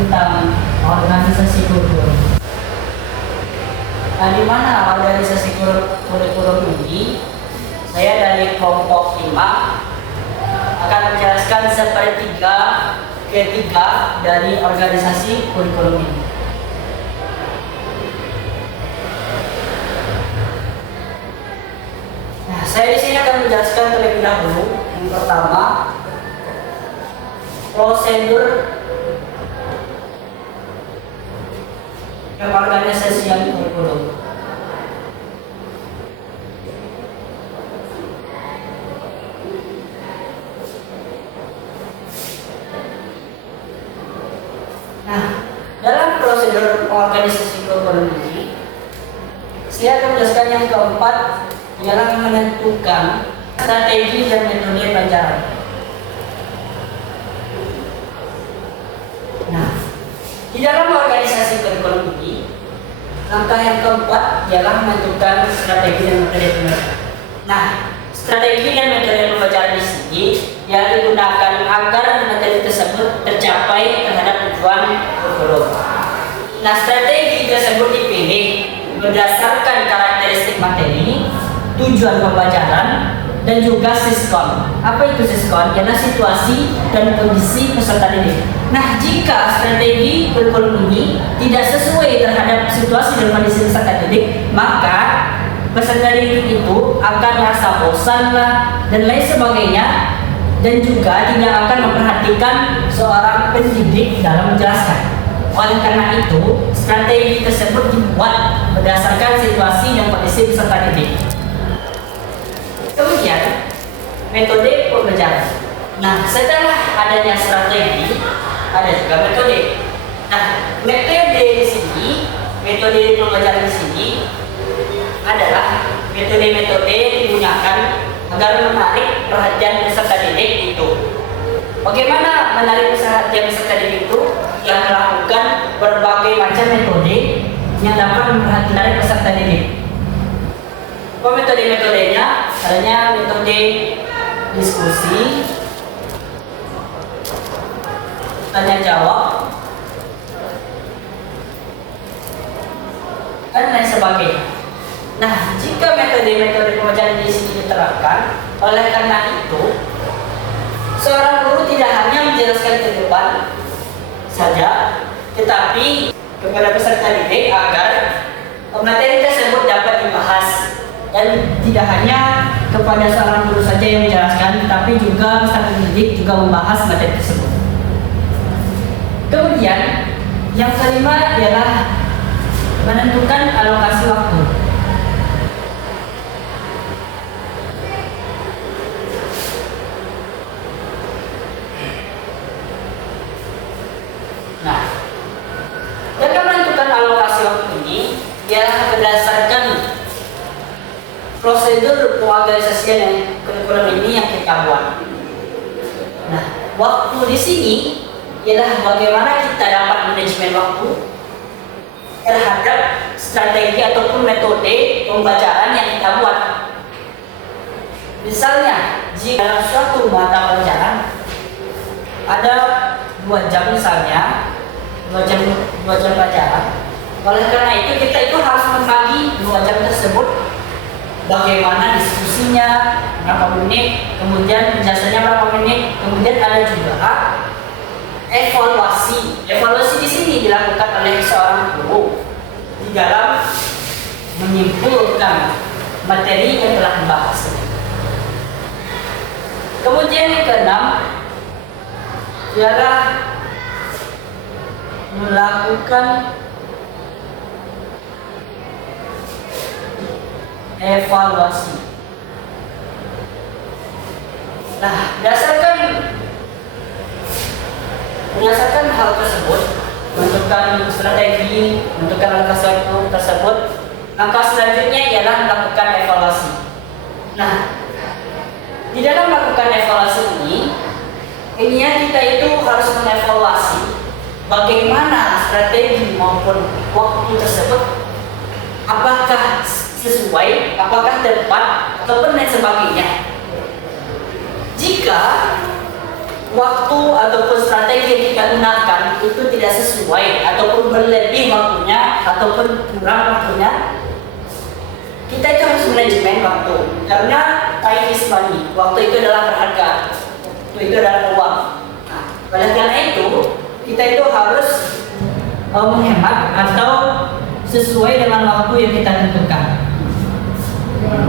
tentang organisasi kurikulum. Nah, di mana organisasi kurikulum ini, saya dari kelompok 5 akan menjelaskan sepertiga ketiga dari organisasi kurikulum ini. Nah, saya di sini akan menjelaskan terlebih dahulu. Yang pertama, prosedur keorganisasian kurikulum. Nah, dalam prosedur organisasi kurikulum ini, saya akan menjelaskan yang keempat, ialah menentukan strategi dan metode pelajaran. Nah, di dalam organisasi kurikulum ini, langkah yang keempat ialah menentukan strategi dan metode pelajaran. Nah, strategi dan metode pembelajaran di sini yang digunakan agar materi tersebut tercapai terhadap tujuan kurikulum. Nah, strategi tersebut dipilih berdasarkan karakteristik materi, tujuan pembelajaran, dan juga siskon. Apa itu siskon? Ialah situasi dan kondisi peserta didik. Nah, jika strategi kurikulum ini tidak sesuai terhadap situasi dan kondisi peserta didik, maka peserta didik itu akan merasa bosan lah dan lain sebagainya, dan juga tidak akan memperhatikan seorang pendidik dalam menjelaskan. Oleh karena itu, strategi tersebut dibuat berdasarkan situasi dan kondisi peserta didik. Kemudian, metode pembelajaran. Nah, setelah adanya strategi, ada juga metode. Nah, metode di sini, metode pembelajaran di sini adalah metode-metode digunakan agar menarik perhatian peserta didik itu. Bagaimana menarik perhatian peserta didik itu? Yang melakukan berbagai macam metode yang dapat memperhatikan peserta didik. Metode-metodenya adanya metode diskusi, tanya jawab, dan lain sebagainya. Nah, jika metode-metode pembelajaran di sini diterapkan, oleh karena itu, seorang guru tidak hanya menjelaskan ke depan saja, tetapi kepada peserta didik agar materi tersebut dapat dibahas, dan tidak hanya kepada seorang guru saja yang menjelaskan, tapi juga peserta didik juga membahas materi tersebut. Kemudian, yang kelima ialah menentukan alokasi waktu. Nah, dalam menentukan alokasi waktu ini ialah berdasarkan prosedur pengorganisasian kurikulum ini yang kita buat. Nah, waktu di sini ialah bagaimana kita dapat manajemen waktu terhadap strategi ataupun metode pembelajaran yang kita buat. Misalnya, jika dalam suatu mata pelajaran ada 2 jam misalnya, 2 jam pelajaran. Oleh karena itu kita itu harus membagi 2 jam tersebut, bagaimana diskusinya berapa menit, kemudian penjelasannya berapa menit, kemudian ada juga evaluasi. Evaluasi di sini dilakukan oleh seorang guru di dalam menyimpulkan materi yang telah dibahas. Kemudian yang keenam ialah melakukan evaluasi. Nah, berdasarkan hal tersebut, menentukan strategi, menentukan alokasi waktu tersebut, langkah selanjutnya ialah melakukan evaluasi. Nah, di dalam melakukan evaluasi ini kita itu harus mengevaluasi bagaimana strategi maupun waktu tersebut, apakah sesuai, apakah tepat, ataupun lain sebagainya. Jika waktu ataupun strategi yang kita gunakan itu tidak sesuai ataupun berlebih waktunya ataupun kurang waktunya, kita itu harus manajemen waktu, karena time is money. Waktu itu adalah berharga, waktu itu adalah uang. Nah, oleh karena itu kita itu harus menghemat atau sesuai dengan waktu yang kita tentukan.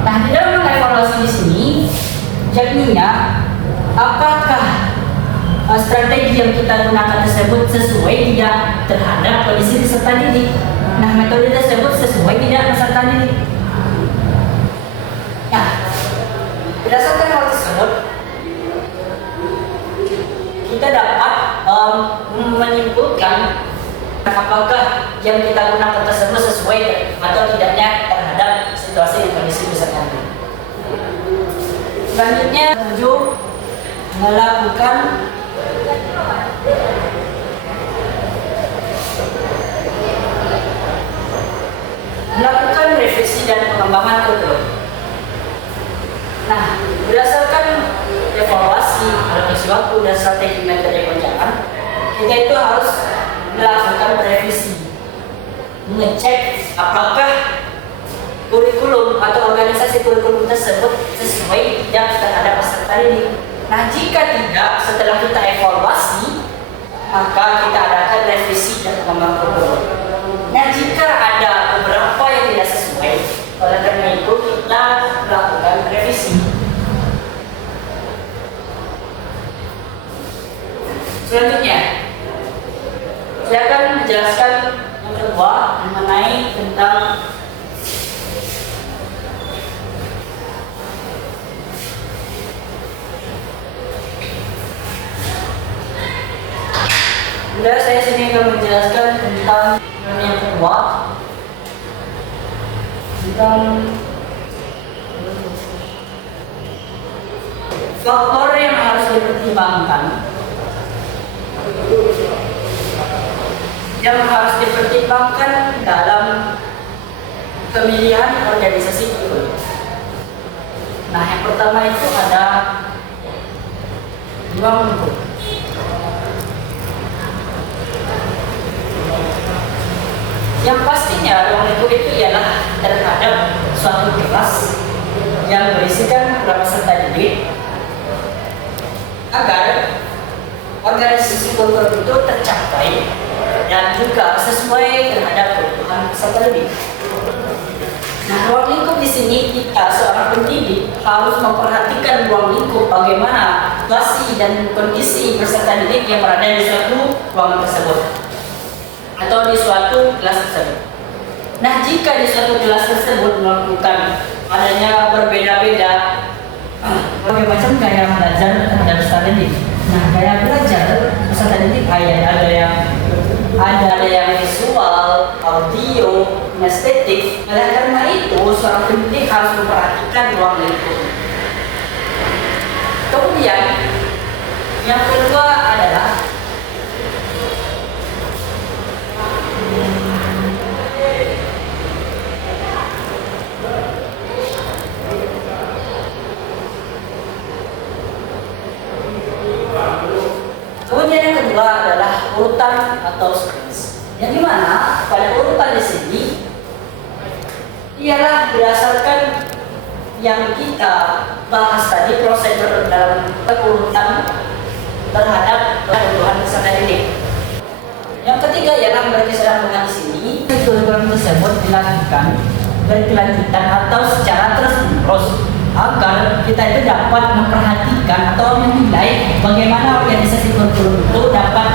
Nah, di dalam mengevaluasi di sini, jadinya apakah strategi yang kita gunakan tersebut sesuai tidak terhadap kondisi peserta didik. Nah, metode tersebut sesuai tidak peserta didik. Nah, berdasarkan hal tersebut, kita dapat menyimpulkan apakah yang kita gunakan tersebut sesuai atau tidaknya terhadap situasi dan kondisi peserta didik. Selanjutnya, melakukan revisi dan pengembangan kurikulum. Nah, berdasarkan evaluasi, alokasi waktu dan strategi metode penjagaan, kita itu harus melakukan revisi, mengecek apakah kurikulum atau organisasi kurikulum tersebut sesuai tidak terhadap peserta didik. Nah, jika tidak, setelah kita evaluasi, maka kita adakan revisi dan pengembangan kurikulum. Nah, jika ada beberapa yang tidak sesuai, oleh karena itu kita melakukan revisi. Selanjutnya, saya akan menjelaskan yang kedua mengenai tentang saya sini akan menjelaskan tentang yang kedua tentang faktor yang harus dipertimbangkan dalam pemilihan organisasi kurikulum. Nah, yang pertama itu ada dua unsur. Yang pastinya ruang lingkup itu ialah terhadap suatu kelas yang berisikan beberapa peserta didik agar organisasi kurikulum itu tercapai dan juga sesuai terhadap kebutuhan peserta didik. Nah, ruang lingkup di sini kita seorang pendidik harus memperhatikan ruang lingkup, bagaimana situasi dan kondisi peserta didik yang berada di suatu ruangan tersebut atau di suatu kelas tersebut. Nah, jika di suatu kelas tersebut melakukan adanya berbeda-beda berbagai macam gaya belajar terhadap peserta didik. Nah, gaya belajar peserta didik ada yang visual, audio, estetik. Oleh karena itu, seorang pendidik harus memperhatikan ruang lingkup. Kemudian, yang kedua adalah urutan atau sequence. Yang dimana pada urutan di sini ialah berdasarkan yang kita bahas tadi, prosedur dalam urutan terhadap kebutuhan peserta didik. Yang ketiga ialah berkesinambungan di sini. Kurikulum tersebut dilakukan berkelanjutan atau secara terus-menerus agar kita itu dapat memperhatikan atau menilai bagaimana organisasi kurikulum itu dapat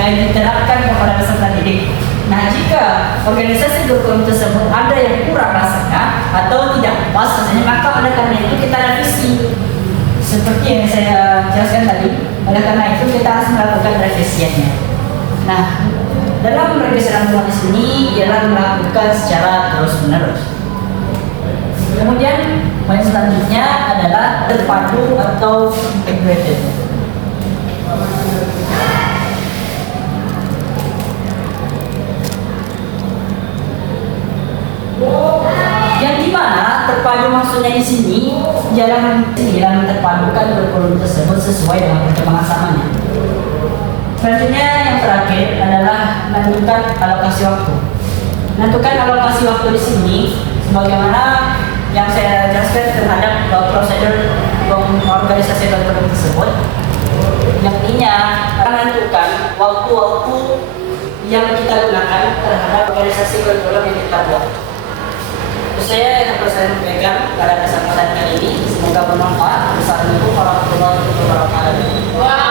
diterapkan kepada peserta didik. Nah, jika organisasi kurikulum tersebut ada yang kurang rasanya atau tidak pas rasanya, maka oleh karena itu kita revisi. Seperti yang saya jelaskan tadi, oleh karena itu kita harus melakukan revisiannya. Nah, dalam revisi rangkuman di sini ialah melakukan secara terus-menerus. Kemudian poin selanjutnya adalah terpadu atau integrated. Yang dimana terpadu maksudnya di sini ialah terpadukan kurikulum tersebut sesuai dengan perkembangan zamannya. Selanjutnya yang terakhir adalah menentukan alokasi waktu. Menentukan alokasi waktu di sini sebagaimana yang saya jelaskan terhadap prosedur organisasi kurikulum tersebut. Yang intinya menentukan waktu-waktu yang kita gunakan terhadap organisasi kurikulum yang kita buat. Itu saya yang perlu saya sampaikan pada kesempatan kali ini. Semoga bermanfaat. Wassalamualaikum warahmatullahi wabarakatuh.